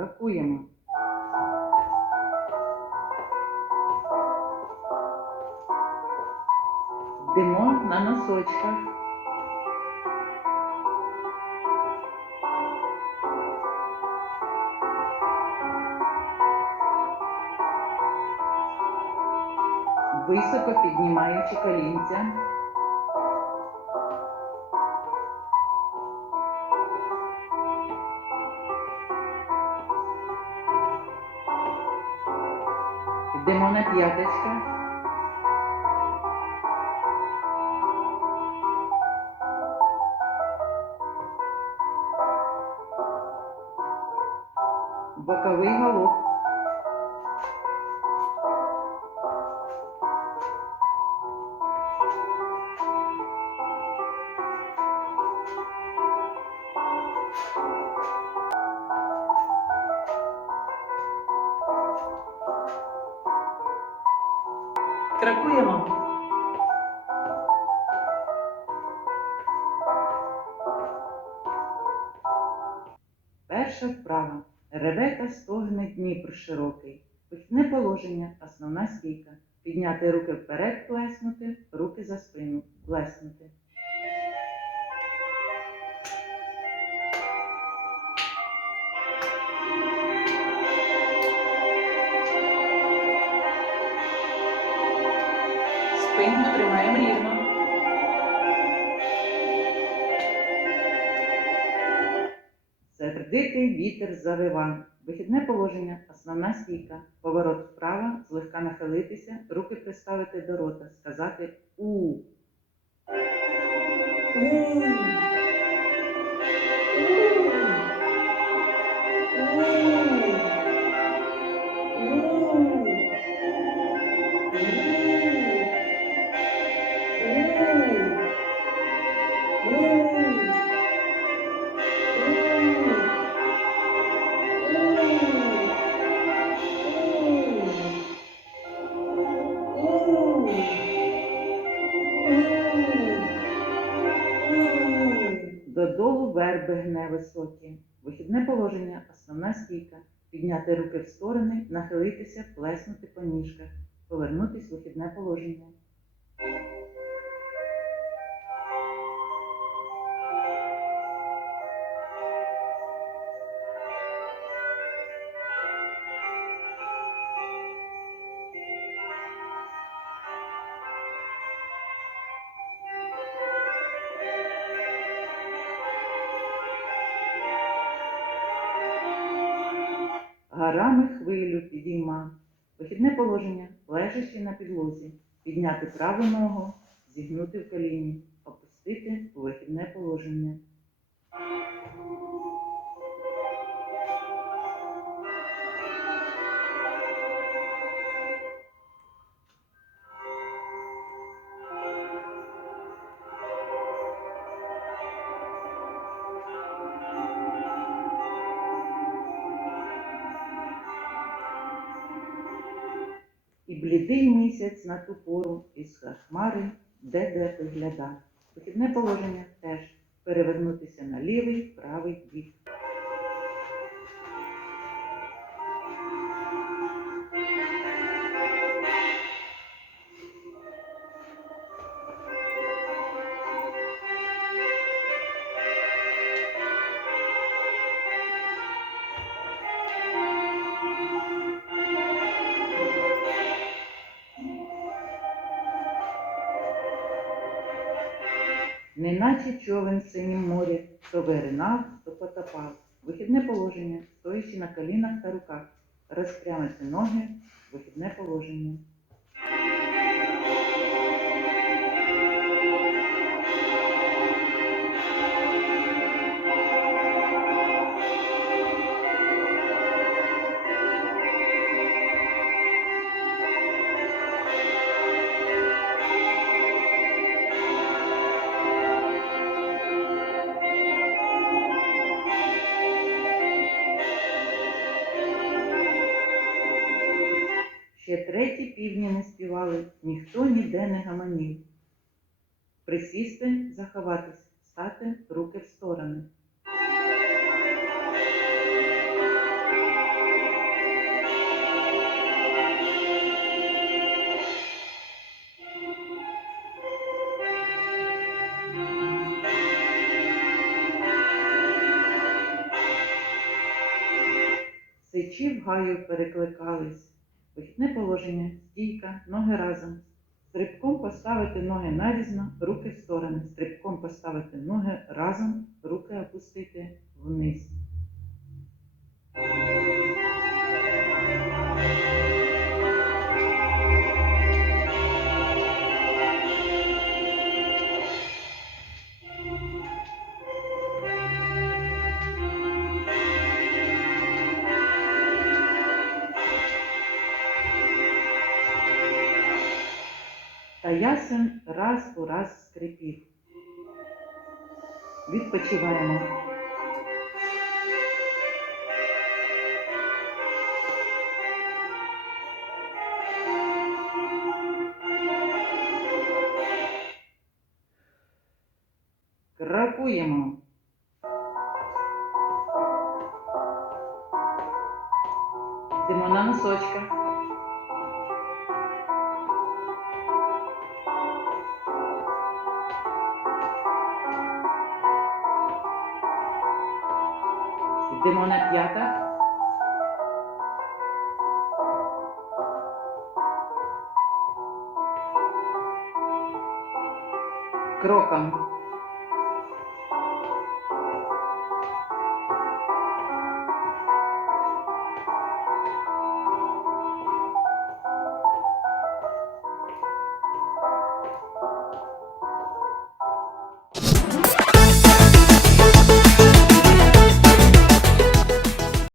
Рахуємо. Димо на носочках. Високо піднімаючи колінця. Йдемо на п'яточках. Боковий галоп. Крокуємо. Перша вправа. Ревека стогне Дніпр широкий. Пихне положення, основна стійка. Підняти руки вперед, плеснути, руки за спину, плеснути. Спинку тримаємо рівно. Сердитий вітер завива. Вихідне положення, основна стійка. Поворот вправо, злегка нахилитися, руки приставити до рота, сказати у. Додолу верби гне високі. Вихідне положення, основна стійка. Підняти руки в сторони, нахилитися, плеснути по ніжках. Повернутись в вихідне положення. Гарами хвилю підійма. Вихідне положення, лежачи на підлозі. Підняти праву ногу, зігнути в коліні, опустити у вихідне положення. Блідий місяць на ту пору із хмари де-де вигляда. Вихідне положення теж Неначе човен синім морі, то виринав, то потопав. Вихідне положення, стоячи на колінах та руках, розпрямити ноги, вихідне положення. Ще треті півні не співали, ніхто ніде не гаманів. Присісти, заховатись, стати руки в сторони. Сичі в гаю перекликались. Вихідне положення, стійка, ноги разом. Стрибком поставити ноги нарізно, руки в сторони. Стрибком поставити ноги разом, руки опустити вниз. Ясен раз у раз скрипів. Відпочиваємо. Крокуємо. Йдемо на носочках. Йдемо на п'ятах. Кроком.